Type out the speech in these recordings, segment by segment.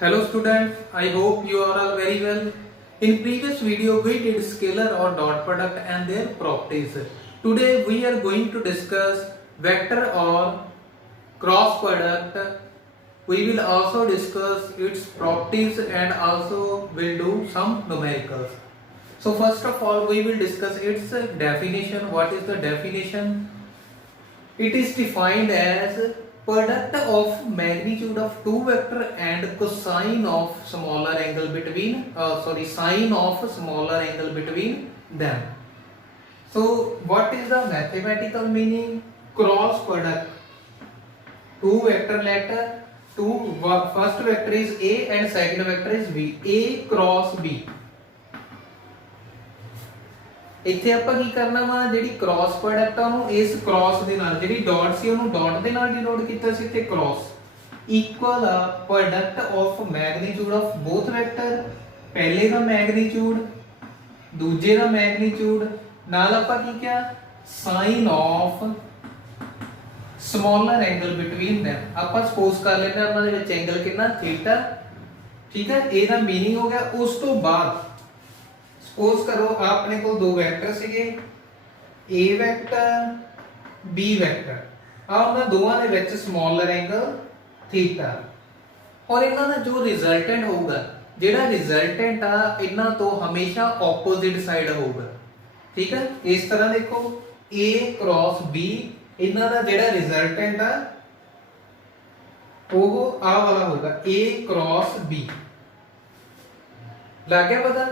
Hello students, I hope you are all very well. In previous video we did scalar or dot product and their properties. Today we are going to discuss vector or cross product. We will also discuss its properties and also will do some numericals. So first of all we will discuss its definition. What is the definition? It is defined as product of magnitude of two vector and cosine of smaller angle between sine of smaller angle between them. So what is the mathematical meaning? Cross product. Two vector letter, first vector is A and second vector is B. A cross B. ਇੱਥੇ ਆਪਾਂ ਕੀ ਕਰਨਾ ਵਾ ਜਿਹੜੀ cross product ਆ ਉਹਨੂੰ ਇਸ cross ਦੇ ਨਾਲ ਜਿਹੜੀ ਡਾਟ ਸੀ ਉਹਨੂੰ ਡਾਟ ਦੇ ਨਾਲ ਡਿਨੋਟ ਕੀਤਾ ਸੀ ਤੇ ਕ੍ਰਾਸ ਇਕੁਅਲ ਆ product of magnitude of both vector ਪਹਿਲੇ ਦਾ ਮੈਗਨੀਟਿਊਡ ਦੂਜੇ ਦਾ ਮੈਗਨੀਟਿਊਡ ਨਾਲ ਆਪਾਂ ਕੀ ਕਿਹਾ sign of smaller angle between them ਆਪਾਂ ਸਪੋਜ਼ ਕਰ ਲੈਂਦੇ ਉਹਨਾਂ ਦੇ ਵਿੱਚ ਐਂਗਲ ਕਿੰਨਾ ਥੀਟਾ ਠੀਕ ਹੈ ਇਹਦਾ ਮੀਨਿੰਗ ਹੋ ਗਿਆ ਉਸ ਤੋਂ ਬਾਅਦ सपोज करो आपने को दो वेक्टर सीगे A वेक्टर B वेक्टर आ उन्हां दोवां दे विच स्मॉलर एंगल थीटा और इन्हां दा जो रिजल्टेंट होगा जेड़ा रिजल्टेंट आ इन्हां तो हमेशा ऑपोजिट साइड होगा ठीक है इस तरह देखो A क्रॉस B इन्हां दा जेड़ा रिजल्टेंट आ वो आ वाला होगा A क्रॉस B लग गया पता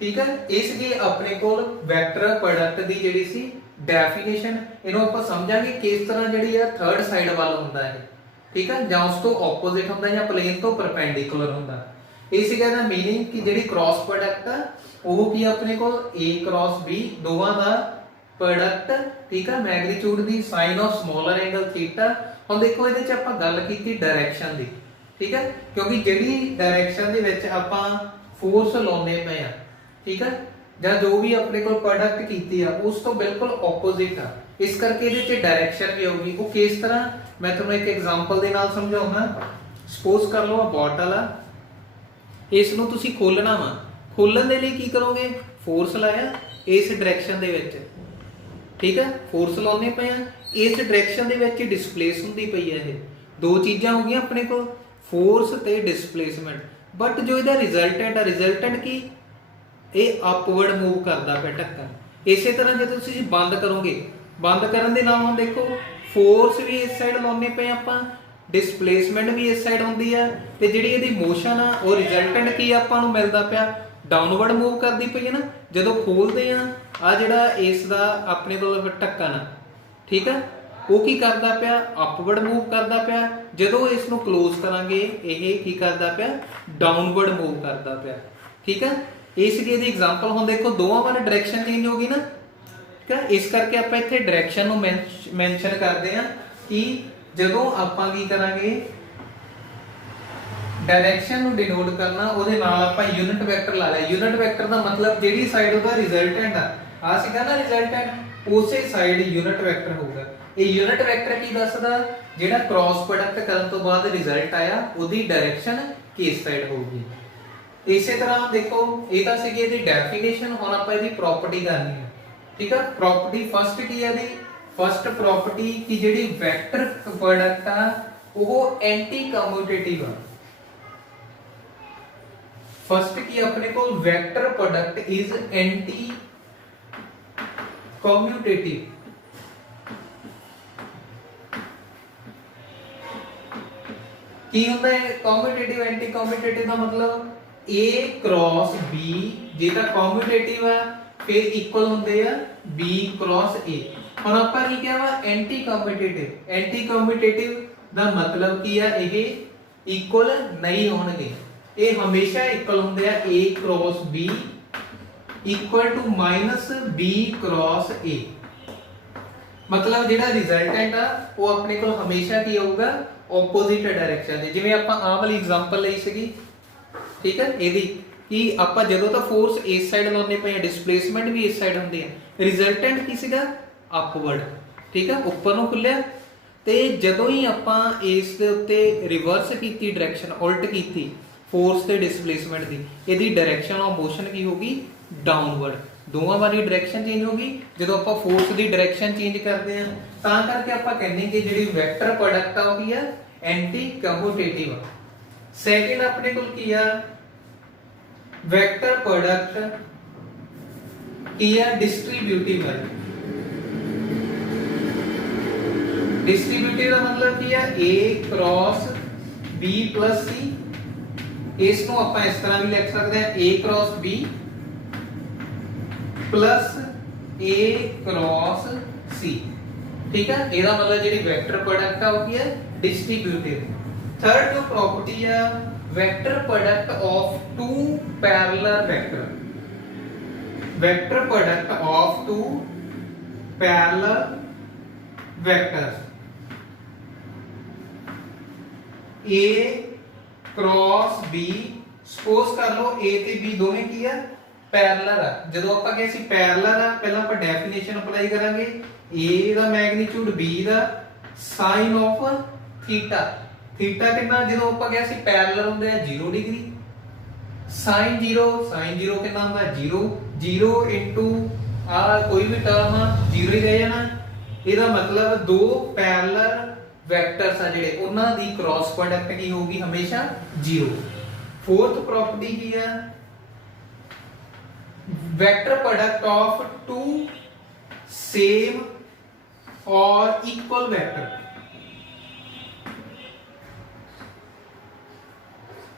ठीक है इस लिए अपने को वेक्टर प्रोडक्ट दी जेडी सी डेफिनेशन इनो ਆਪਾਂ ਸਮਝਾਂਗੇ ਕਿਸ ਤਰ੍ਹਾਂ ਜਿਹੜੀ ਆ ਥਰਡ ਸਾਈਡ ਵੱਲ ਹੁੰਦਾ ਹੈ ਠੀਕ ਹੈ ਜਾਂ ਉਸ ਤੋਂ ਆਪੋਜ਼ਿਟ ਹੁੰਦਾ ਜਾਂ ਪਲੇਨ ਤੋਂ ਪਰਪੈਂਡੀਕੂਲਰ ਹੁੰਦਾ ਇਸ ਦਾ ਮੀਨਿੰਗ ਕਿ ਜਿਹੜੀ ਕ੍ਰਾਸ ਪ੍ਰੋਡਕਟ ਆ ਉਹ ਕੀ ਆਪਣੇ ਕੋਲ A ਕ੍ਰਾਸ B ਦੋਵਾਂ ਦਾ ਪ੍ਰੋਡਕਟ ਠੀਕ ਹੈ magnitude the sign of smaller angle theta ਹੁਣ ਦੇਖੋ ਇਹਦੇ ਚ ਆਪਾਂ ਗੱਲ ਕੀਤੀ ਡਾਇਰੈਕਸ਼ਨ ਦੀ ਠੀਕ ਹੈ ਕਿਉਂਕਿ ਜਿਹੜੀ ਡਾਇਰੈਕਸ਼ਨ ਦੇ ਵਿੱਚ ਆਪਾਂ ਫੋਰਸ ਲਾਉਨੇ ਪਏ ਆ ठीक है ਜਾਂ ਜੋ ਵੀ ਆਪਣੇ ਕੋਲ ਪ੍ਰੋਡਕਟ ਕੀਤੀ ਆ ਉਸ ਤੋਂ ਬਿਲਕੁਲ ਆਪੋਜ਼ਿਟ ਆ ਇਸ ਕਰਕੇ ਇਹਦੇ ਚ ਡਾਇਰੈਕਸ਼ਨ ਵੀ ਆਊਗੀ ਉਹ ਕਿਸ ਤਰ੍ਹਾਂ ਮੈਂ ਤੁਹਾਨੂੰ ਇੱਕ ਐਗਜ਼ਾਮਪਲ ਦੇ ਨਾਲ ਸਮਝਾਉਣਾ ਸਪੋਜ਼ ਕਰ ਲਓ ਆ ਬੋਟਲ ਆ ਇਸ ਨੂੰ ਤੁਸੀਂ ਖੋਲਣਾ ਵਾ ਖੋਲਣ ਦੇ ਲਈ ਕੀ ਕਰੋਗੇ ਫੋਰਸ ਲਾਇਆ ਇਸ ਡਾਇਰੈਕਸ਼ਨ ਦੇ ਵਿੱਚ ਠੀਕ ਹੈ ਫੋਰਸ ਲਾਉਣੇ ਪਏ ਆ ਇਸ ਡਾਇਰੈਕਸ਼ਨ ਦੇ ਵਿੱਚ ਡਿਸਪਲੇਸ ਹੁੰਦੀ ਪਈ ਹੈ ਇਹ ਦੋ ਚੀਜ਼ਾਂ ਹੋ ਗਈਆਂ ਆਪਣੇ ਕੋਲ ਫੋਰਸ ਤੇ ਡਿਸਪਲੇਸਮੈਂਟ ਬਟ ਜੋ ਇਹਦਾ ਰਿਜ਼ਲਟੈਂਟ ਕੀ ਇਹ ਅਪਵਰਡ ਮੂਵ ਕਰਦਾ ਪਿਆ ਢੱਕਣ ਇਸੇ ਤਰ੍ਹਾਂ ਜੇ ਤੁਸੀਂ ਬੰਦ ਕਰੋਗੇ ਬੰਦ ਕਰਨ ਦੇ ਨਾਲ ਹੁਣ ਦੇਖੋ ਫੋਰਸ ਵੀ ਇਸ ਸਾਈਡ ਲਾਉਣੇ ਪਏ ਆਪਾਂ ਡਿਸਪਲੇਸਮੈਂਟ ਵੀ ਇਸ ਸਾਈਡ ਹੁੰਦੀ ਆ ਤੇ ਜਿਹੜੀ ਇਹਦੀ ਮੋਸ਼ਨ ਆ ਉਹ ਰਿਜ਼ਲਟੈਂਟ ਕੀ ਆਪਾਂ ਨੂੰ ਮਿਲਦਾ ਪਿਆ ਡਾਊਨਵਰਡ ਮੂਵ ਕਰਦੀ ਪਈ ਹੈ ਨਾ ਜਦੋਂ ਖੋਲਦੇ ਆ ਜਿਹੜਾ ਇਸ ਦਾ ਆਪਣੇ ਕੋਲ ਢੱਕਣ ਆ ਠੀਕ ਆ ਉਹ ਕੀ ਕਰਦਾ ਪਿਆ ਅਪਵਰਡ ਮੂਵ ਕਰਦਾ ਪਿਆ ਜਦੋਂ ਇਸ ਨੂੰ ਕਲੋਜ਼ ਕਰਾਂਗੇ ਇਹ ਕੀ ਕਰਦਾ ਪਿਆ ਡਾਊਨਵਰਡ ਮੂਵ ਕਰਦਾ ਪਿਆ ਠੀਕ ਆ ਇਸ ਲਈ ਇਹਦੀ ਐਗਜ਼ਾਮਪਲ ਹੁਣ ਦੇਖੋ ਦੋਵਾਂ ਵਾਲੀ ਡਾਇਰੈਕਸ਼ਨ ਚੇਂਜ ਹੋ ਗਈ ਨਾ ਠੀਕ ਹੈ ਇਸ ਕਰਕੇ ਆਪਾਂ ਇੱਥੇ ਡਾਇਰੈਕਸ਼ਨ ਨੂੰ ਮੈਂਸ਼ਨ ਕਰਦੇ ਆ ਕਿ ਜਦੋਂ ਆਪਾਂ ਕੀ ਕਰਾਂਗੇ ਡਾਇਰੈਕਸ਼ਨ ਨੂੰ ਡਿਨੋਟ ਕਰਨਾ ਉਹਦੇ ਨਾਲ ਆਪਾਂ ਯੂਨਿਟ ਵੈਕਟਰ ਲਾ ਲਿਆ ਯੂਨਿਟ ਵੈਕਟਰ ਦਾ ਮਤਲਬ ਜਿਹੜੀ ਸਾਈਡ ਉਹਦਾ ਰਿਜ਼ਲਟੈਂਟ ਆ ਸੀਗਾ ਨਾ ਰਿਜ਼ਲਟੈਂਟ ਉਸੇ ਸਾਈਡ ਯੂਨਿਟ ਵੈਕਟਰ ਹੋਊਗਾ ਇਹ ਯੂਨਿਟ ਵੈਕਟਰ ਕੀ ਦੱਸਦਾ ਜਿਹੜਾ ਕ੍ਰਾਸ ਪ੍ਰੋਡਕਟ ਕਰਨ ਤੋਂ ਬਾਅਦ ਰਿਜ਼ਲਟ ਆਇਆ ਉਹਦੀ ਡਾਇਰੈਕਸ਼ਨ ਕਿਸ ਸਾਈਡ ਹੋਊਗੀ ਇਸੇ ਤਰ੍ਹਾਂ ਦੇਖੋ ਇਹ ਤਾਂ ਸੀਗੀ ਇਹਦੀ ਡੈਫੀਨੇਸ਼ਨ ਹੁਣ ਆਪਾਂ ਇਹਦੀ ਪ੍ਰੋਪਰਟੀ ਕਰਨੀ ਹੈ ਠੀਕ ਹੈ ਪ੍ਰੋਪਰਟੀ ਫਸਟ ਕੀ ਹੈ ਇਹਦੀ ਫਸਟ ਪ੍ਰੋਪਰਟੀ ਕਿ ਜਿਹੜੀ ਵੈਕਟਰ ਪ੍ਰੋਡਕਟ ਆ ਉਹ ਐਂਟੀ ਕਮਿਊਟੇਟਿਵ ਆ ਫਸਟ ਕੀ ਆਪਣੇ ਕੋਲ vector product is anti commutative ਕੀ ਹੁੰਦਾ ਹੈ ਕਮਿਊਟੇਟਿਵ ਐਂਟੀ ਕਮਿਊਟੇਟਿਵ ਦਾ ਮਤਲਬ A क्रॉस B जेटा कम्यूटेटिव है फिर इक्वल होंदे आ B क्रॉस A ਹੁਣ ਆਪਾਂ ਕੀ ਕਿਹਾ ਵਾ ਐਂਟੀ ਕਮਿਊਟੇਟਿਵ ਦਾ ਮਤਲਬ ਕੀ ਆ ਇਹ ਇਕੁਅਲ ਨਹੀਂ ਹੋਣਗੇ ਇਹ ਹਮੇਸ਼ਾ ਇਕੁਅਲ ਹੁੰਦੇ ਆ A cross B equal to -B cross A ਮਤਲਬ ਜਿਹੜਾ ਰਿਜ਼ਲਟੈਂਟ ਆ ਉਹ ਆਪਣੇ ਕੋਲ ਹਮੇਸ਼ਾ ਕੀ ਹੋਊਗਾ ਆਪੋਜ਼ਿਟ ਡਾਇਰੈਕਸ਼ਨ ਦੇ ਜਿਵੇਂ ਆਪਾਂ ਆਹ ਵਾਲੀ ਐਗਜ਼ਾਮਪਲ ਲਈ ਸੀਗੀ ਠੀਕ ਹੈ ਇਹਦੀ ਕਿ ਆਪਾਂ ਜਦੋਂ ਤਾਂ ਫੋਰਸ ਇਸ ਸਾਈਡ ਲਾਉਣੇ ਪਏ ਡਿਸਪਲੇਸਮੈਂਟ ਵੀ ਇਸ ਸਾਈਡ ਹੁੰਦੀ ਹੈ ਰਿਜ਼ਲਟੈਂਟ ਕੀ ਸੀਗਾ ਅਪਵਰਡ ਠੀਕ ਹੈ ਉੱਪਰ ਨੂੰ ਖੁੱਲਿਆ ਤੇ ਜਦੋਂ ਹੀ ਆਪਾਂ ਇਸ ਦੇ ਉੱਤੇ ਰਿਵਰਸ ਕੀਤੀ ਡਾਇਰੈਕਸ਼ਨ ਉਲਟ ਕੀਤੀ ਫੋਰਸ ਤੇ ਡਿਸਪਲੇਸਮੈਂਟ ਦੀ, ਇਹਦੀ ਡਾਇਰੈਕਸ਼ਨ ਆਫ ਮੋਸ਼ਨ ਕੀ ਹੋਗੀ, ਡਾਊਨਵਰਡ। ਦੋਵਾਂ ਵਾਲੀ ਡਾਇਰੈਕਸ਼ਨ ਚੇਂਜ ਹੋਗੀ ਜਦੋਂ ਆਪਾਂ ਫੋਰਸ ਦੀ ਡਾਇਰੈਕਸ਼ਨ ਚੇਂਜ ਕਰਦੇ ਆ, ਤਾਂ ਕਰਕੇ ਆਪਾਂ ਕਹਿੰਦੇ ਕਿ ਜਿਹੜੀ ਵੈਕਟਰ ਪ੍ਰੋਡਕਟ ਆ ਉਹ ਕੀ ਆ, ਐਂਟੀ ਕਮਿਊਟੇਟਿਵ। ਸੈਕਿੰਡ ਆਪਣੇ ਕੋਲ ਕੀ ਆ, ਵੈਕਟਰ ਪ੍ਰੋਡਕਟ ਕੀ ਆ, ਡਿਸਟ੍ਰੀਬਿਊਟਿਵ ਹੈ। ਡਿਸਟ੍ਰੀਬਿਊਟਿਵ ਦਾ ਮਤਲਬ ਕੀ ਆ, A cross B plus C। ਇਸ ਨੂੰ ਆਪਾਂ ਇਸ ਤਰ੍ਹਾਂ ਵੀ ਲਿਖ ਸਕਦੇ ਆ, A cross B plus A cross C। ਠੀਕ ਹੈ, ਇਹਦਾ ਮਤਲਬ ਜਿਹੜੀ ਵੈਕਟਰ ਪ੍ਰੋਡਕਟ ਆ ਉਹ ਕੀ ਹੈ, ਡਿਸਟ੍ਰੀਬਿਊਟਿਵ। ਥਰਡ ਜੋ ਪ੍ਰੋਪਰਟੀ ਆ, vector product of two parallel vector. Vector product of two parallel vectors, A cross B। Suppose ਕਰ ਲਓ A ਤੇ B ਦੋਵੇਂ ਕੀ ਆ, ਪੈਰਲਲ ਆ। ਜਦੋਂ ਆਪਾਂ ਕਹੇ ਸੀ ਪੈਰਲਲ ਆ, ਪਹਿਲਾਂ ਆਪਾਂ ਡੈਫੀਨੇਸ਼ਨ ਅਪਲਾਈ ਕਰਾਂਗੇ, A the magnitude B the sin of theta. Theta ਕਿੰਨਾ, ਜਦੋਂ ਆਪਾਂ ਕਿਹਾ ਸੀ ਪੈਰਲਲ ਹੁੰਦੇ ਆ 0 ਡਿਗਰੀ। sin 0 ਕਿੰਨਾ ਹੁੰਦਾ, 0 ਇਨਟੂ ਆ ਕੋਈ ਵੀ ਟਰਮ ਆ 0 ਹੀ ਰਹਿ ਜਾਣਾ। ਇਹਦਾ ਮਤਲਬ ਦੋ ਪੈਰਲਲ ਵੈਕਟਰਸ ਆ ਜਿਹੜੇ, ਉਹਨਾਂ ਦੀ ਕ੍ਰਾਸ ਪ੍ਰੋਡਕਟ ਕੀ ਹੋਊਗੀ, ਹਮੇਸ਼ਾ 0। ਫੋਰਥ ਪ੍ਰੋਪਰਟੀ ਕੀ ਆ, vector product of two same or equal vector।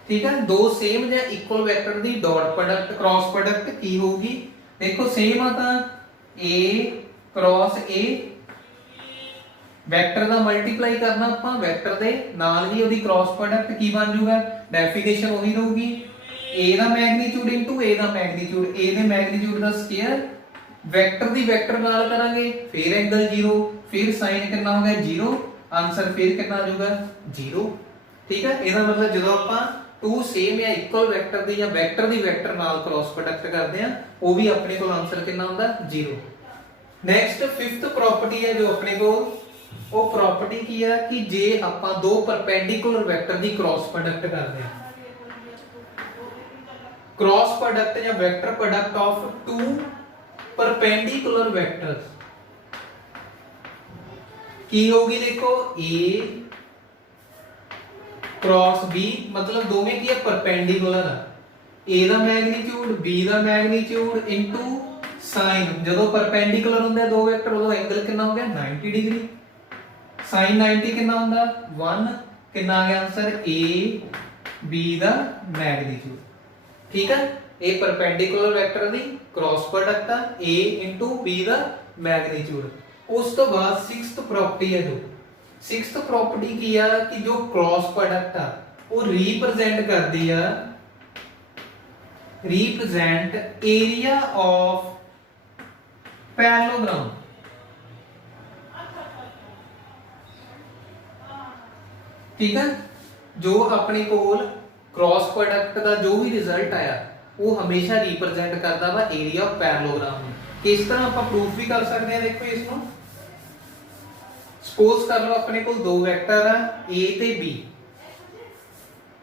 ठीक है, दो सेम या इक्वल वेक्टर दी डॉट प्रोडक्ट क्रॉस प्रोडक्ट की होगी। देखो सेम आता A cross A, vector the multiply ਕਰਨਾ ਆਪਾਂ वेक्टर ਦੇ ਨਾਲ ਹੀ, ਉਹਦੀ क्रॉस प्रोडक्ट ਕੀ ਬਣ ਜਾਊਗਾ, ਡੈਫੀਨੇਸ਼ਨ ਉਹੀ ਰਹੂਗੀ, A the magnitude into A the magnitude. A ਦੇ ਮੈਗਨੀਟਿਊਡ ਦਾ ਸਕੁਅਰ वेक्टर ਦੀ वेक्टर ਨਾਲ ਕਰਾਂਗੇ, ਫਿਰ ਐਂਗਲ 0, ਫਿਰ sin ਕਿੰਨਾ ਹੋ ਗਿਆ 0, ਆਨਸਰ ਫਿਰ ਕਿੰਨਾ ਆ ਜਾਊਗਾ 0। ਠੀਕ ਹੈ, ਇਹਦਾ ਮਤਲਬ ਜਦੋਂ ਆਪਾਂ टू सेम या इक्वल वेक्टर दी या वेक्टर दी वेक्टर नाल क्रॉस प्रोडक्ट करते हैं, वो भी अपने को आंसर कितना होता है 0। नेक्स्ट फिफ्थ प्रॉपर्टी है जो अपने को, वो प्रॉपर्टी की है कि जे ਆਪਾਂ दो परपेंडिकुलर वेक्टर दी क्रॉस प्रोडक्ट करते हैं, क्रॉस प्रोडक्ट या vector product of two perpendicular vectors की होगी। देखो A क्रॉस B, मतलब दोवें की है परपेंडिकुलर है, A the magnitude B the magnitude into sin। ਜਦੋਂ ਪਰਪੈਂਡੀਕੁਲਰ ਹੁੰਦੇ ਦੋ ਵੈਕਟਰ, ਉਦੋਂ ਐਂਗਲ ਕਿੰਨਾ ਹੋ ਗਿਆ 90 ਡਿਗਰੀ। sin 90 ਕਿੰਨਾ ਹੁੰਦਾ 1, ਕਿੰਨਾ ਆ ਗਿਆ answer A B the magnitude. ਠੀਕ ਹੈ, ਇਹ ਪਰਪੈਂਡੀਕੁਲਰ ਵੈਕਟਰ ਦੀ ਕ੍ਰਾਸ ਪ੍ਰੋਡਕਟ ਆ, A into B the magnitude. ਉਸ ਤੋਂ ਬਾਅਦ 6th ਪ੍ਰੋਪਰਟੀ ਹੈ ਜੋ, 6th प्रॉपर्टी की है कि जो क्रॉस प्रोडक्ट है वो रिप्रेजेंट करती है, रिप्रेजेंट एरिया ऑफ पैरेललोग्राम। ठीक है, जो अपने कोल क्रॉस प्रोडक्ट का जो भी रिजल्ट आया वो हमेशा रिप्रेजेंट करता वा एरिया ऑफ पैरेललोग्राम। किस तरह आप प्रूफ भी कर सकते हैं, देखो इसको सपोज कर लो अपने को दो वेक्टर है A ते B।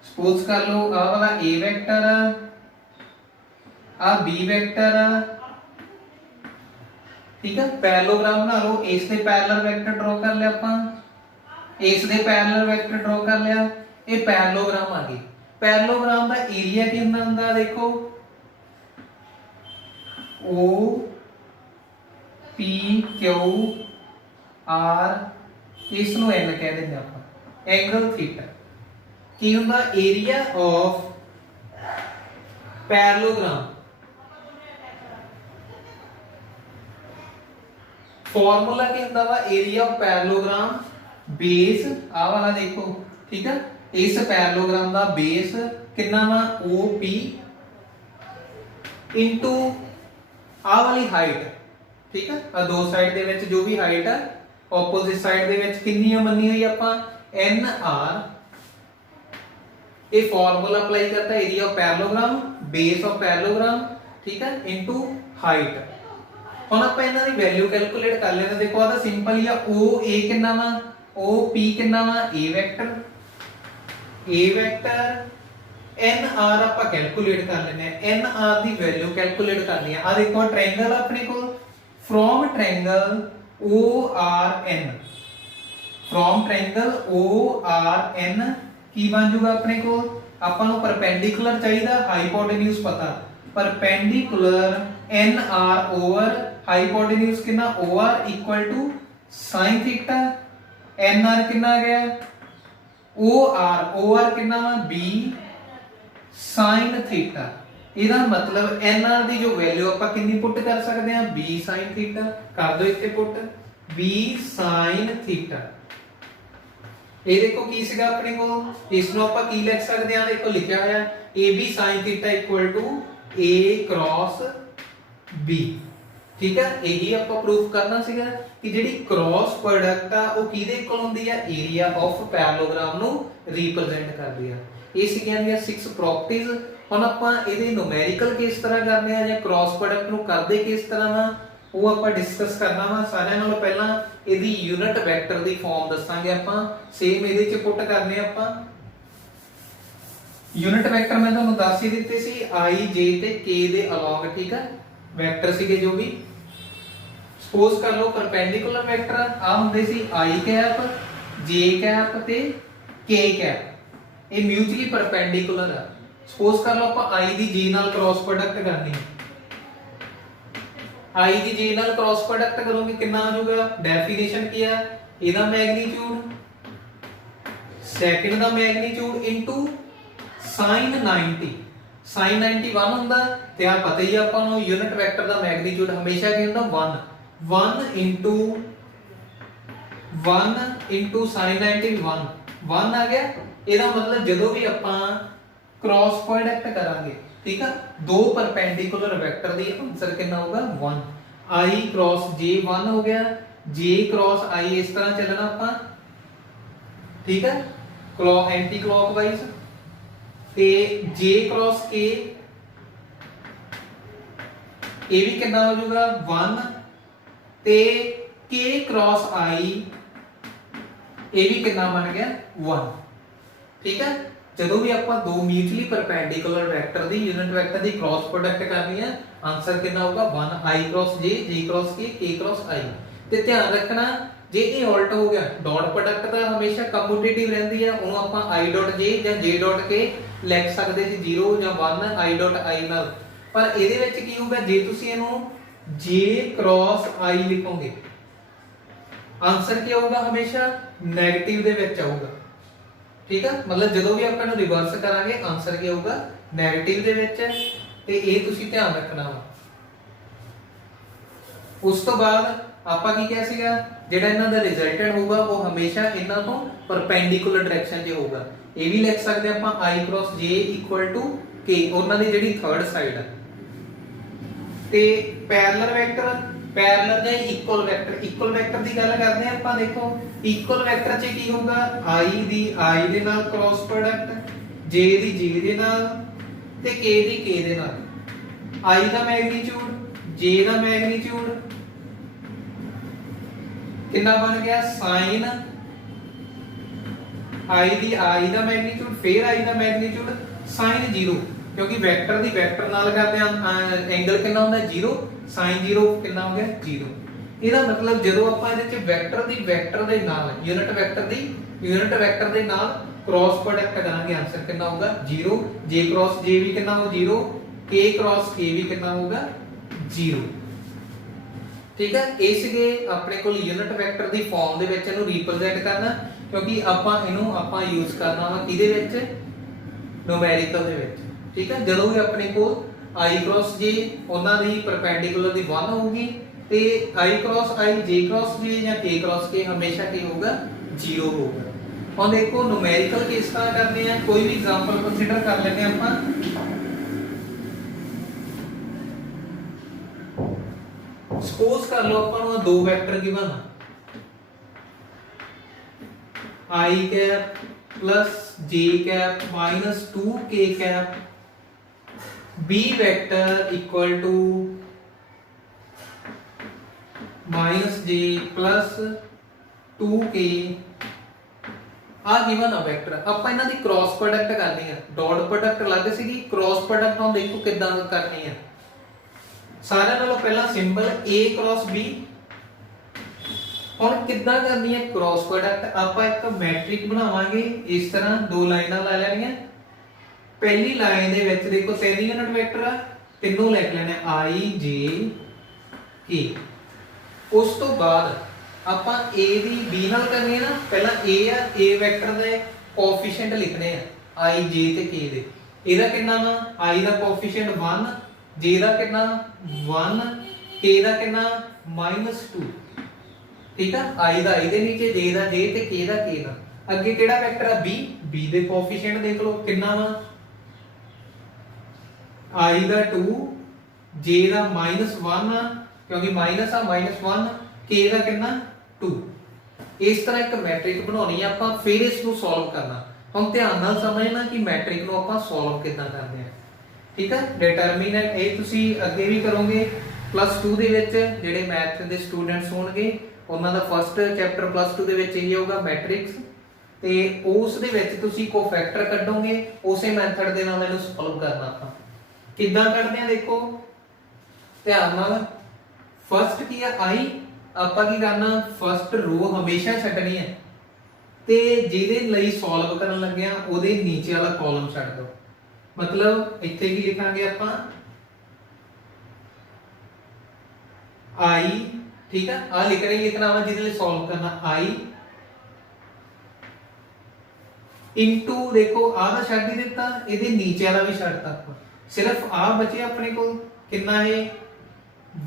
सपोज कर लो आ वाला A वेक्टर है, आ B वेक्टर है। ठीक है, पैरेललोग्राम बना लो, इस दे पैरेलल वेक्टर ड्रॉ कर लिया अपन, इस दे पैरेलल वेक्टर ड्रॉ कर लिया, ये पैरेललोग्राम आ गई। पैरेललोग्राम का एरिया कितना हुंदा, देखो O P Q R, इस नु N कह देंगे ਆਪਾਂ, एंगल थीटा की हुंदा एरिया ऑफ पैरेललोग्राम। फॉर्मूला की हुंदा वा एरिया ऑफ पैरेललोग्राम बेस आ वाला देखो। ठीक है, इस पैरेललोग्राम दा बेस कितना वा OP इनटू आ वाली हाइट। ठीक है, आ दो साइड दे विच जो भी हाइट है, ऑपोजिट साइड दे विच कितनी मन्नी हुई आपां NR। ये फॉर्मूला अप्लाई करता है area of parallelogram, base of parallelogram. ठीक है, इनटू हाइट। हुण आपां इन्हां दी वैल्यू कैलकुलेट कर लेते। देखो आ तां सिंपल ही आ, OA कितना वा, OP कितना वा A वेक्टर एन आर आप कैलकुलेट कर लेने एन आर की वैल्यू कैलकुलेट करनी है। आ देखो ट्रायंगल अपने को from triangle O R N from triangle O R N की बन जूगा अपने को ਆਪਾਂ ਨੂੰ परपेंडिकुलर चाहिए हाइपोटेन्यूज पता perpendicular N R over hypotenuse कितना O R equal to sin theta N R कितना आ गया ओ आर कितना बी sin थीटा ਇਹਦਾ मतलब एन आर ਦੀ ਜੋ ਵੈਲਿਊ ਆਪਾਂ ਕਿੰਨੀ ਪੁੱਟ ਕਰ ਸਕਦੇ ਹਾਂ b sin ਥੀਟਾ ਕਰ ਦਿਓ ਇੱਥੇ ਪੁੱਟ b sin ਥੀਟਾ। ਇਹ ਦੇਖੋ ਕੀ ਸੀਗਾ ਆਪਣੇ ਕੋਲ ਇਸ ਨੂੰ ਆਪਾਂ ਕੀ ਲਿਖ ਸਕਦੇ ਹਾਂ ਦੇਖੋ ਲਿਖਿਆ ਹੋਇਆ ab sin theta a cross b ਠੀਕ ਹੈ। ਇਹੀ ਆਪਾਂ ਪ੍ਰੂਫ ਕਰਨਾ ਸੀਗਾ ਕਿ ਜਿਹੜੀ ਕ੍ਰਾਸ ਪ੍ਰੋਡਕਟ ਆ ਉਹ ਕਿਹਦੇ ਇਕੁਅਲ ਹੁੰਦੀ ਆ ਏਰੀਆ ਆਫ ਪੈਰਲੋਗ੍ਰਾਮ ਨੂੰ ਰਿਪਰੈਜ਼ੈਂਟ ਕਰਦੀ ਆ। ਇਹ ਸੀਗੀਆਂ ਦੀਆਂ 6 ਪ੍ਰੋਪਰਟੀਜ਼। ਹੁਣ ਆਪਾਂ ਇਹਦੇ ਨੂਮੈਰੀਕਲ ਕਿਸ ਤਰ੍ਹਾਂ ਕਰਨੇ ਆ ਜਾਂ ਕ੍ਰਾਸ ਪ੍ਰੋਡਕਟ ਨੂੰ ਕਰਦੇ ਕਿਸ ਤਰ੍ਹਾਂ ਵਾ ਉਹ ਆਪਾਂ ਡਿਸਕਸ ਕਰਨਾ ਵਾ। ਸਾਰਿਆਂ ਨਾਲੋਂ ਪਹਿਲਾਂ ਇਹਦੀ ਯੂਨਿਟ ਵੈਕਟਰ ਦੀ ਫਾਰਮ ਦੱਸਾਂਗੇ ਆਪਾਂ ਸੇਮ ਇਹਦੇ ਚ ਪੁੱਟ ਕਰਨੇ ਆਪਾਂ। ਯੂਨਿਟ ਵੈਕਟਰ ਮੈਂ ਤੁਹਾਨੂੰ ਦੱਸ ਹੀ ਦਿੱਤੇ ਸੀ i j ਤੇ k ਦੇ ਅਲੋਂਗ ਠੀਕ ਆ ਵੈਕਟਰ ਸੀਗੇ ਜੋ ਵੀ ਸਪੋਜ਼ ਕਰ ਲਓ ਪਰਪੈਂਡੀਕੂਲਰ ਵੈਕਟਰ ਆ ਹੁੰਦੇ ਸੀ i ਕੈਪ j ਕੈਪ ਤੇ k ਕੈਪ ਇਹ ਮਿਊਚੁਅਲੀ ਪਰਪੈਂਡੀਕੂਲਰ ਆ। ਸਪੋਜ਼ ਕਰ ਲਓ ਆਪਾਂ i ਦੀ j ਨਾਲ ਕ੍ਰਾਸ ਪ੍ਰੋਡਕਟ ਕਰਨੀ ਹੈ i ਦੀ j ਨਾਲ ਕ੍ਰਾਸ ਪ੍ਰੋਡਕਟ ਕਰੋਗੇ ਕਿੰਨਾ ਆ ਜਾਊਗਾ ਡੈਫੀਨੇਸ਼ਨ ਕੀ ਆ ਇਹਦਾ ਮੈਗਨੀਟਿਊਡ ਸੈਕਿੰਡ ਦਾ ਮੈਗਨੀਟਿਊਡ ਇਨਟੂ sin 90 sin 91 ਹੁੰਦਾ ਤੇ ਆ ਪਤਾ ਹੀ ਆਪਾਂ ਨੂੰ ਯੂਨਿਟ ਵੈਕਟਰ ਦਾ ਮੈਗਨੀਟਿਊਡ ਹਮੇਸ਼ਾ ਕੀ ਹੁੰਦਾ 1 into 1 sin 91 1 ਆ ਗਿਆ। ਇਹਦਾ ਮਤਲਬ ਜਦੋਂ ਵੀ ਆਪਾਂ ਕ੍ਰਾਸ ਪ੍ਰੋਡਕਟ ਕਰਾਂਗੇ ਠੀਕ ਆ ਦੋ ਪਰਪੈਂਡੀਕੂਲਰ ਵੈਕਟਰ ਦੀ ਆਨਸਰ ਕਿੰਨਾ ਹੋਗਾ 1 i cross j 1 ਹੋ ਗਿਆ j cross i ਇਸ ਤਰ੍ਹਾਂ ਚੱਲਣਾ ਆਪਾਂ ਠੀਕ ਆ ਐਂਟੀ ਕਲੌਕਵਾਈਜ਼ ਤੇ j cross k ਇਹ ਵੀ ਕਿੰਨਾ ਹੋ ਜਾਊਗਾ 1 ਤੇ k cross i ਇਹ ਵੀ ਕਿੰਨਾ ਬਣ ਗਿਆ 1 ਠੀਕ ਹੈ। ਜਦੋਂ ਵੀ ਆਪਾਂ ਦੋ ਮਿਊਚੁਅਲੀ ਪਰਪੈਂਡੀਕੂਲਰ ਵੈਕਟਰ ਦੀ ਯੂਨਿਟ ਵੈਕਟਰ ਦੀ ਕ੍ਰਾਸ ਪ੍ਰੋਡਕਟ ਕਰਨੀ ਹੈ ਆਨਸਰ ਕਿੰਨਾ ਹੋਊਗਾ 1 i cross j j cross k k cross i। ਤੇ ਧਿਆਨ ਰੱਖਣਾ ਜੇ ਇਹ ਉਲਟ ਹੋ ਗਿਆ ਡਾਟ ਪ੍ਰੋਡਕਟ ਤਾਂ ਹਮੇਸ਼ਾ ਕਮਿਊਟੇਟਿਵ ਰਹਿੰਦੀ ਹੈ ਉਹਨੂੰ ਆਪਾਂ i dot j ਜਾਂ j dot k ਲਿਖ ਸਕਦੇ ਸੀ 0 ਜਾਂ 1 i dot i ਨਾਲ ਪਰ ਇਹਦੇ ਵਿੱਚ ਕੀ ਹੋਊਗਾ ਜੇ ਤੁਸੀਂ ਇਹਨੂੰ j cross i ਲਿਖੋਗੇ ਆਨਸਰ ਕੀ ਆਊਗਾ ਹਮੇਸ਼ਾ 네ਗੇਟਿਵ ਦੇ ਵਿੱਚ ਆਊਗਾ ਠੀਕ ਹੈ। ਮਤਲਬ ਜਦੋਂ ਵੀ ਆਪਾਂ ਨੂੰ ਰਿਵਰਸ ਕਰਾਂਗੇ ਆਨਸਰ ਕੀ ਆਊਗਾ 네ਗੇਟਿਵ ਦੇ ਵਿੱਚ ਤੇ ਇਹ ਤੁਸੀਂ ਧਿਆਨ ਰੱਖਣਾ ਵਾ। ਉਸ ਤੋਂ ਬਾਅਦ ਆਪਾਂ ਕੀ ਕਿਹਾ ਸੀਗਾ ਜਿਹੜਾ ਇਹਨਾਂ ਦਾ ਰਿਜ਼ਲਟੈਂਟ ਹੋਊਗਾ ਉਹ ਹਮੇਸ਼ਾ ਇਹਨਾਂ ਤੋਂ ਪਰਪੈਂਡੀਕੂਲਰ ਡਾਇਰੈਕਸ਼ਨ 'ਚ ਹੋਊਗਾ। ਇਹ ਵੀ ਲਿਖ ਸਕਦੇ ਆਪਾਂ i cross j k ਉਹਨਾਂ ਦੀ ਜਿਹੜੀ ਥਰਡ ਸਾਈਡ ਹੈ ਤੇ ਪੈਰਲਲ ਵੈਕਟਰ ਪੈਰਲਲ ਜਾਂ ਇਕੁਅਲ ਵੈਕਟਰ ਦੀ ਗੱਲ ਕਰਦੇ ਆ ਆਪਾਂ। ਦੇਖੋ ਇਕੁਅਲ ਵੈਕਟਰ 'ਚ ਕੀ ਹੋਊਗਾ i ਦੀ i ਦੇ ਨਾਲ ਕ੍ਰਾਸ ਪ੍ਰੋਡਕਟ j ਦੀ j ਦੇ ਨਾਲ ਤੇ k ਦੀ k ਦੇ ਨਾਲ i the magnitude j the magnitude ਕਿੰਨਾ ਬਣ ਗਿਆ sin i the i the magnitude ਫਿਰ i ਦਾ ਮੈਗਨੀਟਿਊਡ sin 0 ਕਿਉਂਕਿ ਵੈਕਟਰ ਦੀ ਵੈਕਟਰ ਨਾਲ ਕਰਦੇ ਆ ਐਂਗਲ ਕਿੰਨਾ ਹੁੰਦਾ 0 sin 0 ਕਿੰਨਾ ਹੋ ਗਿਆ 0। ਇਹਦਾ ਮਤਲਬ ਜਦੋਂ ਆਪਾਂ ਇਹਦੇ ਚ ਵੈਕਟਰ ਦੀ ਵੈਕਟਰ ਦੇ ਨਾਲ ਯੂਨਿਟ ਵੈਕਟਰ ਦੇ ਨਾਲ ਕ੍ਰਾਸ ਪ੍ਰੋਡਕਟ ਕਰਾਂਗੇ ਆਨਸਰ ਕਿੰਨਾ ਹੋਊਗਾ 0 j cross j ਵੀ ਕਿੰਨਾ ਹੋ 0 k cross k ਵੀ ਕਿੰਨਾ ਹੋਊਗਾ 0 ਠੀਕ ਹੈ। ਇਹ ਸੀਗੇ ਆਪਣੇ ਕੋਲ ਯੂਨਿਟ ਵੈਕਟਰ ਦੀ ਫਾਰਮ ਦੇ ਵਿੱਚ ਇਹਨੂੰ ਰਿਪਰੈਜ਼ੈਂਟ ਕਰਨਾ ਕਿਉਂਕਿ ਆਪਾਂ ਇਹਨੂੰ ਯੂਜ਼ ਕਰਨਾ ਵਾ ਕਿਹਦੇ ਵਿੱਚ ਨੂਮੈਰੀਕਲ ਦੇ ਵਿੱਚ ਠੀਕ ਹੈ। ਜਦੋਂ ਵੀ ਆਪਣੇ ਕੋਲ i cross j ਉਹਨਾਂ ਦੀ ਪਰਪੈਂਡੀਕੂਲਰ ਦੀ 1 ਹੋਊਗੀ ਤੇ i cross i j cross j ਜਾਂ k cross k ਹਮੇਸ਼ਾ ਕੀ ਹੋਊਗਾ 0 ਹੋਊਗਾ। ਹੁਣ ਦੇਖੋ ਨੂਮੈਰੀਕਲ ਕਿਸ ਤਰ੍ਹਾਂ ਕਰਨੇ ਆ ਕੋਈ ਵੀ ਐਗਜ਼ਾਮਪਲ ਕੰਸੀਡਰ ਕਰ ਲੈਂਦੇ ਆਪਾਂ। ਸਪੋਜ਼ ਕਰ ਲਓ ਆਪਾਂ ਨੂੰ ਦੋ vector given i cap plus j cap minus 2k cap b vector equal to minus j plus 2k ਆ ਗਿਵਨ ਆ ਵੈਕਟਰ, ਆਪਾਂ ਇਹਨਾਂ ਦੀ ਕ੍ਰਾਸ ਪ੍ਰੋਡਕਟ ਕਰਨੀ ਆ। ਡਾਟ ਪ੍ਰੋਡਕਟ ਅਲੱਗ ਸੀਗੀ, ਕ੍ਰਾਸ ਪ੍ਰੋਡਕਟ ਹੁਣ ਦੇਖੋ ਕਿੱਦਾਂ ਕਰਨੀ ਆ। ਸਾਰਿਆਂ ਨਾਲੋਂ ਪਹਿਲਾਂ ਸਿੰਬਲ A ਕ੍ਰਾਸ B। ਹੁਣ ਕਿੱਦਾਂ ਕਰਨੀ ਹੈ ਕ੍ਰਾਸ ਪ੍ਰੋਡਕਟ? ਆਪਾਂ ਇੱਕ ਮੈਟ੍ਰਿਕ ਬਣਾਵਾਂਗੇ, ਇਸ ਤਰ੍ਹਾਂ ਦੋ ਲਾਈਨਾਂ ਲਾ ਲੈਣੀਆਂ। ਪਹਿਲੀ ਲਾਈਨ ਦੇ ਵਿੱਚ ਦੇਖੋ 3 ਯੂਨਿਟ ਵੈਕਟਰ ਆ, ਤਿੰਨੋਂ ਲਿਖ ਲੈਣੇ I J K। ਉਸ ਤੋਂ ਬਾਅਦ ਆਪਾਂ A ਦੀ B ਨਾਲ ਕਰਨੀ ਹੈ ਨਾ, ਪਹਿਲਾਂ A ਆ, A ਵੈਕਟਰ ਦੇ ਕੋਐਫੀਸ਼ੀਐਂਟ ਲਿਖਣੇ ਆ I J ਤੇ K ਦੇ। ਇਹਦਾ ਕਿੰਨਾ ਵਾ? I ਦਾ ਕੋਐਫੀਸ਼ੀਐਂਟ 1, J ਦਾ ਕਿੰਨਾ 1, K ਦਾ ਕਿੰਨਾ -2। ਠੀਕ ਆ, I ਦਾ I ਦੇ ਨੀਚੇ, J ਦਾ J ਤੇ K ਦਾ K ਦਾ। ਅੱਗੇ ਕਿਹੜਾ ਵੈਕਟਰ ਆ? B। B ਦੇ ਕੋਐਫੀਸ਼ੀਐਂਟ ਦੇਖ ਲਓ ਕਿੰਨਾ ਵਾ? I ਦਾ 2, J ਦਾ -1 ਆ ਕਿਉਂਕਿ ਮਾਈਨਸ ਆ, -1, K ਦਾ ਕਿੰਨਾ 2। ਇਸ ਤਰ੍ਹਾਂ ਇੱਕ ਮੈਟ੍ਰਿਕ ਬਣਾਉਣੀ ਆ ਆਪਾਂ, ਫਿਰ ਇਸ ਨੂੰ ਸੋਲਵ ਕਰਨਾ। ਹੁਣ ਧਿਆਨ ਨਾਲ ਸਮਝਣਾ ਕਿ ਮੈਟ੍ਰਿਕ ਨੂੰ ਆਪਾਂ ਸੋਲਵ ਕਿੱਦਾਂ ਕਰਦੇ ਆ। ਠੀਕ ਹੈ, ਡਿਟਰਮੀਨੈਂਟ ਇਹ ਤੁਸੀਂ ਅੱਗੇ ਵੀ ਕਰੋਗੇ +2 ਦੇ ਵਿੱਚ। ਜਿਹੜੇ ਮੈਥ ਦੇ ਸਟੂਡੈਂਟਸ ਹੋਣਗੇ ਉਹਨਾਂ ਦਾ ਫਸਟ ਚੈਪਟਰ +2 ਦੇ ਵਿੱਚ ਇਹ ਹੋਊਗਾ ਮੈਟ੍ਰਿਕਸ, ਤੇ ਉਸ ਦੇ ਵਿੱਚ ਤੁਸੀਂ ਕੋਫੈਕਟਰ ਕੱਢੋਗੇ। ਉਸੇ ਮੈਥਡ ਦੇ ਨਾਲ ਇਹਨੂੰ ਸੋਲਵ ਕਰਨਾ। ਆਪਾਂ ਕਿੱਦਾਂ ਕੱਢਦੇ ਆ ਦੇਖੋ ਧਿਆਨ ਨਾਲ। ਫਸਟ ਕੀ ਆ I, ਆਪਾਂ ਕੀ ਕਰਨਾ ਫਸਟ ਰੋ ਹਮੇਸ਼ਾ ਛੱਡਣੀ ਹੈ, ਤੇ ਜਿਹਦੇ ਲਈ ਸੋਲਵ ਕਰਨ ਲੱਗਿਆ ਉਹਦੇ ਨੀਚੇ ਵਾਲਾ ਕਾਲਮ ਛੱਡ ਦਿਓ। ਮਤਲਬ ਇੱਥੇ ਕੀ ਲਿਖਾਂਗੇ ਆਪਾਂ I। ਠੀਕ ਆ, ਆ ਲਿਖਣਾ ਵਾ ਜਿਹਦੇ ਲਈ ਸੋਲਵ ਕਰਨਾ I ਇਨਟੂ ਦੇਖੋ ਆਹ ਦਾ ਛੱਡ ਹੀ ਦਿੱਤਾ, ਇਹਦੇ ਨੀਚੇ ਵਾਲਾ ਵੀ ਛੱਡਤਾ ਆਪਾਂ। ਸਿਰਫ ਆ ਬਚੇ ਆਪਣੇ ਕੋਲ ਕਿੰਨਾ ਹੈ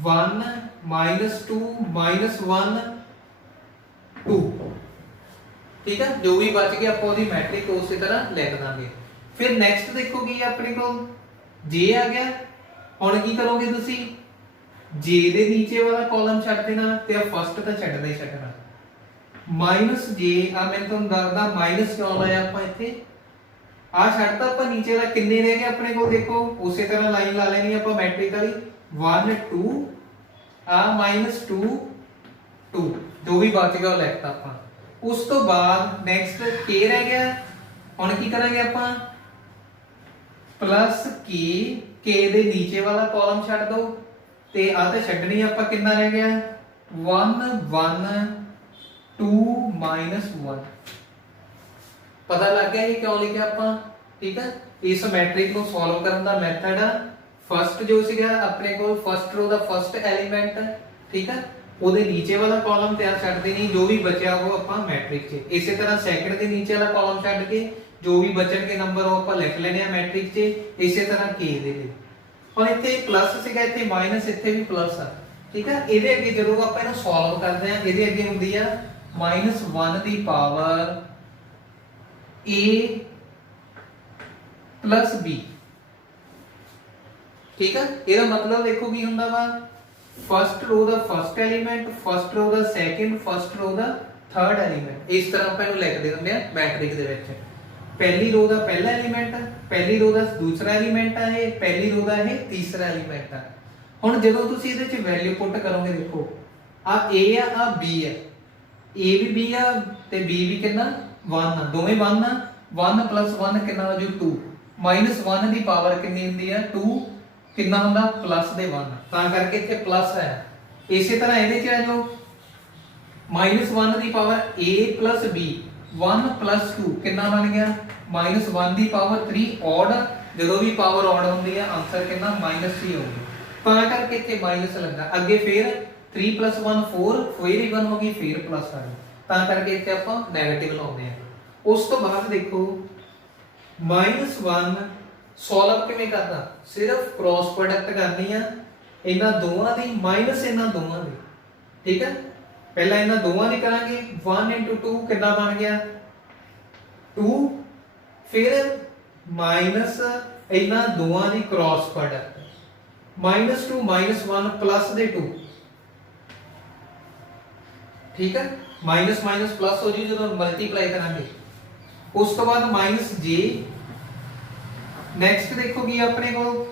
1 -2 -1 2। ਠੀਕ ਹੈ, ਜੋ ਵੀ ਬਚ ਗਿਆ ਆਪਾਂ ਉਹਦੀ ਮੈਟ੍ਰਿਕ ਉਸੇ ਤਰ੍ਹਾਂ ਲਿਖ ਦਾਂਗੇ। ਫਿਰ ਨੈਕਸਟ ਦੇਖੋ ਕੀ ਆਪਣੇ ਕੋਲ J ਆ ਗਿਆ। ਹੁਣ ਕੀ ਕਰੋਗੇ ਤੁਸੀਂ? J ਦੇ ਨੀਚੇ ਵਾਲਾ ਕਾਲਮ ਛੱਡ ਦੇਣਾ ਤੇ ਆ ਫਸਟ ਤਾਂ ਛੱਡਣਾ ਹੀ ਛੱਡਣਾ। -J ਆ ਮੈਂ ਤੁਹਾਨੂੰ ਦੱਸਦਾ ਮਾਈਨਸ ਕਿਉਂ ਲਾਇਆ ਆਪਾਂ ਇੱਥੇ। ਆ ਛੱਡਤਾ ਆਪਾਂ ਨੀਚੇ ਵਾਲਾ, ਕਿੰਨੇ ਰਹਿ ਗਏ ਆਪਣੇ ਕੋਲ ਦੇਖੋ ਉਸੇ ਤਰ੍ਹਾਂ ਲਾਈਨ ਲਾ ਲੈਣੀ ਆਪਾਂ ਮੈਟ੍ਰਿਕ ਵਾਲੀ 1 2 ਆ -2 2, ਜੋ ਵੀ ਬਚ ਗਿਆ ਉਹ ਲਿਖਤਾ ਆਪਾਂ। ਉਸ ਤੋਂ ਬਾਅਦ ਨੈਕਸਟ K ਰਹਿ ਗਿਆ। ਹੁਣ ਕੀ ਕਰਾਂਗੇ ਆਪਾਂ +K ਦੇ ਨੀਚੇ ਵਾਲਾ ਕਾਲਮ ਛੱਡ ਦੋ ਤੇ ਆ ਤਾਂ ਛੱਡਣੀ ਆਪਾਂ। ਕਿੰਨਾ ਰਹਿ ਗਿਆ 1 1 2 -1। ਪਤਾ ਲੱਗ ਗਿਆ ਇਹ ਕਿਉਂ ਲਿਖਿਆ ਆਪਾਂ। ਠੀਕ ਹੈ, ਇਸ ਮੈਟ੍ਰਿਕ ਨੂੰ ਸੋਲਵ ਕਰਨ ਦਾ ਮੈਥਡ ਆ ਫਸਟ ਜੋ ਸੀਗਾ ਆਪਣੇ ਕੋਲ ਫਸਟ ਰੋ ਦਾ ਫਸਟ ਐਲੀਮੈਂਟ। ਠੀਕ ਹੈ, ਉਹਦੇ ਨੀਚੇ ਵਾਲਾ ਕਾਲਮ ਤੇ ਆ ਛੱਡ ਦੇਣੀ, ਜੋ ਵੀ ਬਚਿਆ ਉਹ ਆਪਾਂ ਮੈਟ੍ਰਿਕ 'ਚ। ਇਸੇ ਤਰ੍ਹਾਂ ਸੈਕਿੰਡ ਦੇ ਨੀਚੇ ਵਾਲਾ ਕਾਲਮ ਛੱਡ ਕੇ ਜੋ ਵੀ ਬਚਣਗੇ ਨੰਬਰ ਉਹ ਆਪਾਂ ਲਿਖ ਲੈਣੇ ਆ ਮੈਟ੍ਰਿਕ 'ਚ। ਇਸੇ ਤਰ੍ਹਾਂ K ਦੇ ਲਈ ਹੁਣ ਇੱਥੇ ਪਲੱਸ ਸੀਗਾ, ਇੱਥੇ ਮਾਈਨਸ, ਇੱਥੇ ਵੀ ਪਲੱਸ ਆ। ਠੀਕ ਹੈ, ਇਹਦੇ ਅੱਗੇ ਜਦੋਂ ਆਪਾਂ ਇਹਨੂੰ ਸੋਲਵ ਕਰਦੇ ਆ ਇਹਦੇ ਅੱਗੇ ਹੁੰਦੀ ਆ -1 ਦੀ ਪਾਵਰ A + B। ਠੀਕ ਹੈ, ਇਹਦਾ ਮਤਲਬ ਦੇਖੋ ਕੀ ਹੁੰਦਾ ਵਾ ਫਸਟ ਰੋ ਦਾ ਫਸਟ ਐਲੀਮੈਂਟ, ਫਸਟ ਰੋ ਦਾ ਸੈਕਿੰਡ, ਫਸਟ ਰੋ ਦਾ ਥਰਡ ਐਲੀਮੈਂਟ। ਇਸ ਤਰ੍ਹਾਂ ਆਪਾਂ ਇਹਨੂੰ ਲਿਖਦੇ ਹੁੰਦੇ ਆ ਮੈਟ੍ਰਿਕ ਦੇ ਵਿੱਚ। ਪਹਿਲੀ ਰੋ ਦਾ ਪਹਿਲਾ ਐਲੀਮੈਂਟ, ਪਹਿਲੀ ਰੋ ਦਾ ਦੂਸਰਾ ਐਲੀਮੈਂਟ ਆ ਇਹ, ਪਹਿਲੀ ਰੋ ਦਾ ਇਹ ਤੀਸਰਾ ਐਲੀਮੈਂਟ ਆ। ਹੁਣ ਜਦੋਂ ਤੁਸੀਂ ਇਹਦੇ ਵਿੱਚ ਵੈਲਿਊ ਪੁੱਟ ਕਰੋਗੇ ਦੇਖੋ ਆ A ਆ B ਆ, A ਵੀ B ਆ ਤੇ B ਵੀ ਕਿੰਨਾ 1 ਆ, ਦੋਵੇਂ 1 ਆ। 1 + 1 ਕਿੰਨਾ ਹੋ ਜੂ 2। -1 ਦੀ ਪਾਵਰ ਕਿੰਨੀ ਹੁੰਦੀ ਆ 2, ਕਿੰਨਾ ਹੁੰਦਾ ਪਲੱਸ ਦੇ 1, ਤਾਂ ਕਰਕੇ ਇੱਥੇ ਪਲੱਸ ਹੈ। ਇਸੇ ਤਰ੍ਹਾਂ ਇਹਦੇ ਚ ਆ ਜੋ -1 ਦੀ ਪਾਵਰ A + B 1 + 2 ਕਿੰਨਾ ਬਣ ਗਿਆ -1 ਦੀ ਪਾਵਰ 3 ਔਡ। ਜਦੋਂ ਵੀ ਪਾਵਰ ਔਡ ਹੁੰਦੀ ਹੈ ਆਨਸਰ ਕਿੰਨਾ -3 ਹੋਊਗਾ, ਤਾਂ ਕਰਕੇ ਇੱਥੇ ਮਾਈਨਸ ਲੱਗਾ। ਅੱਗੇ ਫਿਰ 3 + 1 4, ਫਿਰ ਹੀ 1 ਹੋ ਗਈ, ਫਿਰ ਪਲੱਸ ਆ ਗਈ, ਤਾਂ ਕਰਕੇ ਇੱਥੇ ਆਪਾਂ ਨੈਗੇਟਿਵ ਲਾਉਂਦੇ ਆ। ਉਸ ਤੋਂ ਬਾਅਦ ਦੇਖੋ -1 ਸੋਲਵ ਕਿਵੇਂ ਕਰਦਾ? ਸਿਰਫ ਕ੍ਰਾਸ ਪ੍ਰੋਡਕਟ ਕਰਨੀ ਆ ਇਹਨਾਂ ਦੋਵਾਂ ਦੀ ਮਾਈਨਸ ਇਹਨਾਂ ਦੋਵਾਂ ਦੀ। ਠੀਕ ਹੈ, ਪਹਿਲਾਂ ਇਹਨਾਂ ਦੋਵਾਂ ਦੀ ਕਰਾਂਗੇ 1 × 2 ਕਿੰਨਾ ਬਣ ਗਿਆ 2, ਫਿਰ ਮਾਈਨਸ ਇਹਨਾਂ ਦੋਵਾਂ ਦੀ ਕ੍ਰਾਸ ਪ੍ਰੋਡਕਟ -2 -1 ਪਲੱਸ ਦੇ 2। ਠੀਕ ਹੈ, ਮਾਈਨਸ ਮਾਈਨਸ ਪਲੱਸ ਹੋ ਜੂ ਜਦੋਂ ਮਲਟੀਪਲਾਈ ਕਰਾਂਗੇ। ਉਸ ਤੋਂ ਬਾਅਦ -J। ਨੈਕਸਟ ਦੇਖੋ ਕੀ ਆਪਣੇ ਕੋਲ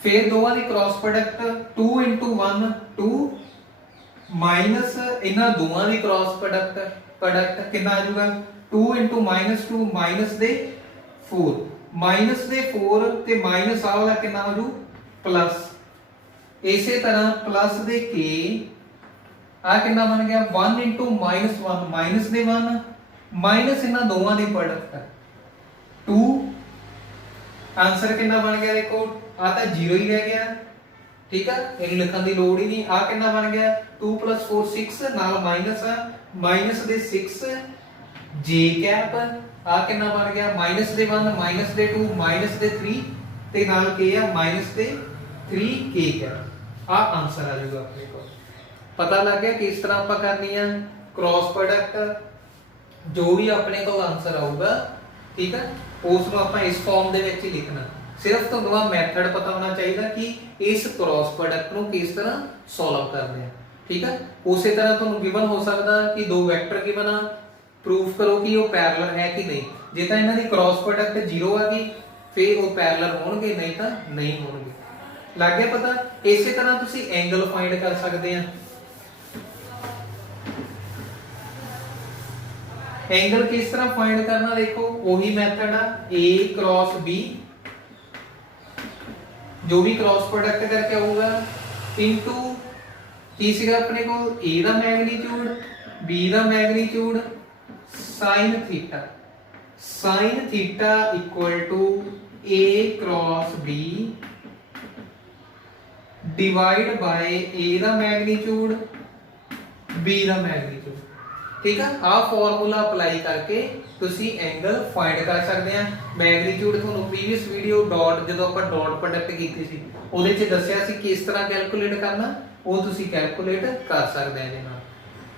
ਫਿਰ ਦੋਵਾਂ ਦੀ ਕ੍ਰਾਸ ਪ੍ਰੋਡਕਟ 2 × 1 2 ਮਾਈਨਸ ਇਹਨਾਂ ਦੋਵਾਂ ਦੀ ਕ੍ਰਾਸ ਪ੍ਰੋਡਕਟ ਕਿੰਨਾ ਆ ਜਾਊਗਾ 2 into -2 माइनस दे 4 माइनस दे 4 ते माइनस आ वाला कितना हो जू प्लस इसे तरह प्लस दे k आ कितना बन गया 1 into -1 माइनस दे 1 माइनस इन्हां दोवां दी प्रोडक्ट 2 आंसर कितना बन गया देखो आ तो 0 ही रह गया ठीक है इन लिखण दी लोड़ ही नहीं आ कितना बन गया 2 + 4 6 नाल माइनस आ माइनस दे 6 j कैप आ कितना बन गया माइनस दे 1 माइनस दे 2 माइनस दे 3 ते नाल k आ माइनस दे 3 k कैप आ आंसर आ जाएगा अपने को पता लग गया किस तरह आप करनी है क्रॉस प्रोडक्ट जो भी अपने को आंसर आऊगा ठीक है उस ਨੂੰ ਆਪਾਂ ਇਸ ਫਾਰਮ ਦੇ ਵਿੱਚ ਹੀ ਲਿਖਣਾ ਸਿਰਫ ਤੁਹਾਨੂੰ ਆ ਮੈਥਡ ਪਤਾ ਹੋਣਾ ਚਾਹੀਦਾ ਕਿ ਇਸ ਕ੍ਰਾਸ ਪ੍ਰੋਡਕਟ ਨੂੰ ਕਿਸ ਤਰ੍ਹਾਂ ਸੋਲਵ ਕਰਦੇ ਆ ਠੀਕ ਹੈ ਉਸੇ ਤਰ੍ਹਾਂ ਤੁਹਾਨੂੰ ਗਿਵਨ ਹੋ ਸਕਦਾ ਕਿ ਦੋ ਵੈਕਟਰ ਗਿਵਨ ਆ ਪ੍ਰੂਫ ਕਰੋ ਕਿ ਉਹ ਪੈਰਲਲ ਹੈ ਕਿ ਨਹੀਂ ਜੇ ਤਾਂ ਇਹਨਾਂ ਦੀ ਕ੍ਰਾਸ ਪ੍ਰੋਡਕਟ 0 ਆ ਗਈ ਫਿਰ ਉਹ ਪੈਰਲਲ ਹੋਣਗੇ ਨਹੀਂ ਤਾਂ ਨਹੀਂ ਹੋਣਗੇ ਲੱਗ ਗਿਆ ਪਤਾ ਇਸੇ ਤਰ੍ਹਾਂ ਤੁਸੀਂ ਐਂਗਲ ਫਾਈਂਡ ਕਰ ਸਕਦੇ ਆ एंगल किस तरह फाइंड करना देखो वही मेथड है a क्रॉस b जो भी क्रॉस प्रोडक्ट करके आऊगा इनटू की सीगा अपने को a दा मैग्नीट्यूड b दा magnitude sin theta equal to a cross b divide by a दा मैग्नीट्यूड b दा मैग्नीट्यूड ठीक है आ फार्मूला अप्लाई करके ਤੁਸੀਂ एंगल फाइंड कर सकते हैं मैग्नीट्यूड ਤੁਹਾਨੂੰ प्रीवियस वीडियो डॉट ਜਦੋਂ ਆਪਾਂ डॉट प्रोडक्ट ਕੀਤੀ ਸੀ ਉਹਦੇ ਚ ਦੱਸਿਆ ਸੀ ਕਿਸ ਤਰ੍ਹਾਂ ਕੈਲਕੂਲੇਟ ਕਰਨਾ ਉਹ ਤੁਸੀਂ ਕੈਲਕੂਲੇਟ ਕਰ ਸਕਦੇ ਆ ਇਹਦੇ ਨਾਲ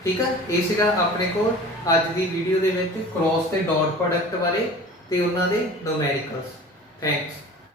ਠੀਕ ਹੈ ਇਹ ਸੀਗਾ ਆਪਣੇ ਕੋਲ ਅੱਜ ਦੀ ਵੀਡੀਓ ਦੇ ਵਿੱਚ ਕ੍ਰੋਸ ਤੇ ਡॉट प्रोडक्ट ਬਾਰੇ ਤੇ ਉਹਨਾਂ ਦੇ ਨੂਮੈਰੀਕਲਸ ਥੈਂਕਸ